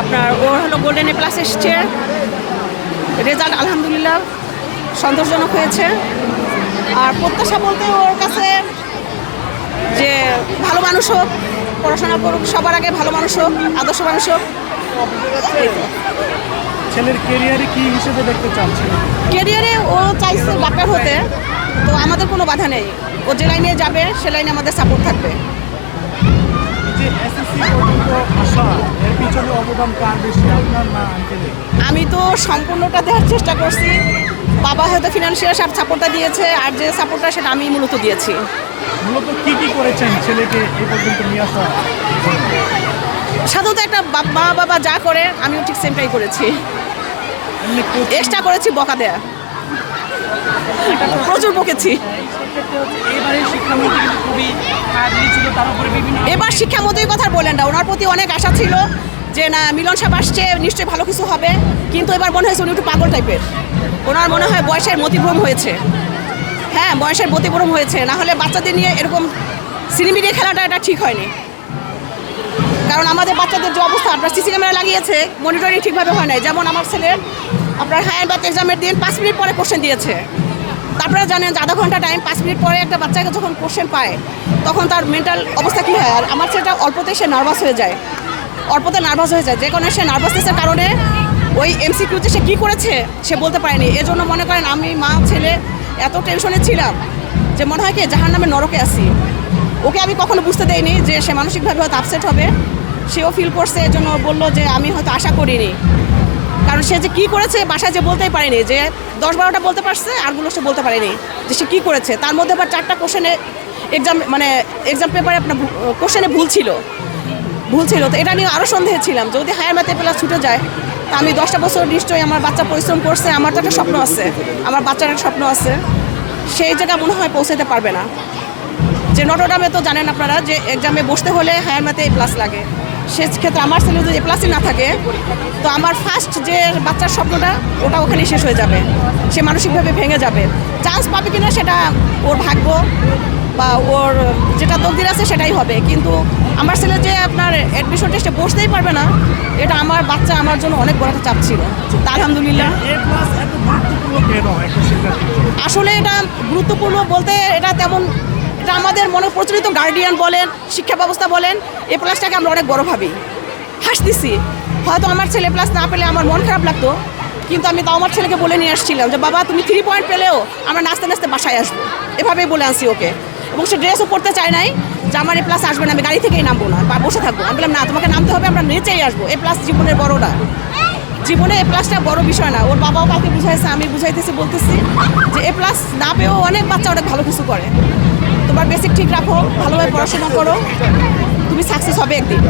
আপনার ওর হলো golden A plus এসছে, রেজাল্ট আলহামদুলিল্লাহ সন্তোষজনক হয়েছে। আর প্রত্যাশা বলতে ওর কাছে যে ভালো মানুষ হোক, পড়াশোনা করুক, সবার আগে ভালো মানুষ হোক, আদর্শ মানুষ হোক। ছেলের কেরিয়ারে কি হিসেবে দেখতে চাচ্ছেন? কেরিয়ারে ও চাইছে ডাক্তার হতে, তো আমাদের কোনো বাধা নেই। ও যে লাইনে যাবে সে লাইনে আমাদের সাপোর্ট থাকবে। যে এসএসসি পর্যন্ত আসা, এর পিছনে অবদান কার বেশি, আপনার না আঙ্কেলের? আমি তো সম্পূর্ণটা দেওয়ার চেষ্টা করছি। বাবা হয়তো ফিনান্সিয়াল সাপোর্টটা দিয়েছে, আর যে সাপোর্টটা সেটা আমি মূলত দিয়েছি। মূলত কি করেছেন ছেলেকে এই পর্যন্ত নিয়ে আসা? সাধারণত একটা মা বাবা যা করে আমিও ঠিক সেমটাই করেছি। এক্সট্রা করেছি বকা দেয়া, প্রচুর বকেছি। এবার শিক্ষামন্ত্রীর কথা বলেন না, ওনার প্রতি অনেক আশা ছিল যে না মিলন সাহেব আসছে নিশ্চয়ই ভালো কিছু হবে, কিন্তু এবার মনে হয়েছে উনি একটু পাগল টাইপের। ওনার মনে হয় বয়সের মতিভ্রম হয়েছে। হ্যাঁ, বয়সের মতিভ্রম হয়েছে, না হলে বাচ্চাদের নিয়ে এরকম সিনেমিডিয়ে খেলাটা এটা ঠিক হয়নি। কারণ আমাদের বাচ্চাদের যে অবস্থা, আপনার সিসি ক্যামেরা লাগিয়েছে, মনিটরিং ঠিকভাবে হয় নাই। যেমন আমার ছেলের আপনার হায়ার ম্যাথ এক্সামের দিন 5 মিনিট পরে কোশ্চেন দিয়েছে। তারপরে জানেন যে আধা ঘন্টা টাইম, 5 মিনিট পরে একটা বাচ্চাকে যখন কোশ্চেন পায় তখন তার মেন্টাল অবস্থা কী হয়। আর আমার ছেলেটা অল্পতেই সে নার্ভাস হয়ে যায়, যে কারণে সে নার্ভাসনেসের কারণে ওই এমসিকিউতে সে কী করেছে সে বলতে পারেনি। এজন্য মনে করেন আমি মা ছেলে এত টেনশনে ছিলাম যে মনে হয় কি জাহান্নামের নরকে আছি। ওকে আমি কখনো বুঝতে দেইনি যে সে মানসিকভাবে হয়তো আপসেট হবে, সেও ফিল করছে। এজন্য বললো যে আমি হয়তো আশা করিনি, কারণ সে যে কী করেছে বাসায় যে বলতেই পারেনি, যে 10-12টা বলতে পারছে, আরগুলো সে বলতে পারেনি যে সে কী করেছে। তার মধ্যে আবার 4টা কোশ্চেনে এক্সাম পেপারে আপনার কোশ্চেনে ভুল ছিল। তো এটা নিয়ে আরও সন্দেহে ছিলাম, যদি হায়ার ম্যাথে প্লাস ছুটে যায় তা আমি 10টা বছর নিশ্চয়ই আমার বাচ্চা পরিশ্রম করছে, আমার তো একটা স্বপ্ন আছে, আমার বাচ্চার একটা স্বপ্ন আছে, সেই জায়গা মনে হয় পৌঁছাতে পারবে না। যে নটরডামে তো জানেন আপনারা যে এক্সামে বসতে হলে হায়ার ম্যাথে এ প্লাস লাগে, সেক্ষেত্রে আমার ছেলে যদি এ প্লাসই না থাকে তো আমার ফার্স্ট যে বাচ্চার স্বপ্নটা ওটা ওখানেই শেষ হয়ে যাবে, সে মানসিকভাবে ভেঙে যাবে। চান্স পাবে কিনা সেটা ওর ভাগ্য বা ওর যেটা তকদির আছে সেটাই হবে, কিন্তু আমার ছেলে যে আপনার অ্যাডমিশন টেস্টে বসতেই পারবে না, এটা আমার বাচ্চা আমার জন্য অনেক বড় একটা চাপ ছিল। তা আলহামদুলিল্লাহ। আসলে এটা গুরুত্বপূর্ণ বলতে এটা তেমন, এটা আমাদের মনে প্রচলিত গার্ডিয়ান বলেন, শিক্ষা ব্যবস্থা বলেন, এ প্লাসটাকে আমরা অনেক বড় ভাবি, হাসতেছি। হয়তো আমার ছেলে প্লাস না পেলে আমার মন খারাপ লাগতো, কিন্তু আমি তাও আমার ছেলেকে বলে নিয়ে আসছিলাম যে বাবা তুমি 3 পয়েন্ট পেলেও আমরা নাচতে নাচতে বাসায় আসবো, এভাবেই বলে আনছি ওকে। এবং সে ড্রেসও পড়তে চায় নাই যে আমার এ প্লাস আসবে না, আমি গাড়ি থেকেই নামবো না বা বসে থাকবো। আমি বললাম না, তোমাকে নামতে হবে, আমরা নেচেই আসবো। এ প্লাস জীবনের বড়টা, জীবনে এ প্লাসটা বড় বিষয় না। ওর বাবাও কাউকে বুঝাইছে, আমি বুঝাইতেছি, বলতেছি যে এ প্লাস না পেয়েও অনেক বাচ্চা অনেক ভালো কিছু করে। তোমার বেসিক ঠিক রাখো, ভালোভাবে পড়াশোনা করো, তুমি সাকসেস হবে একদিন।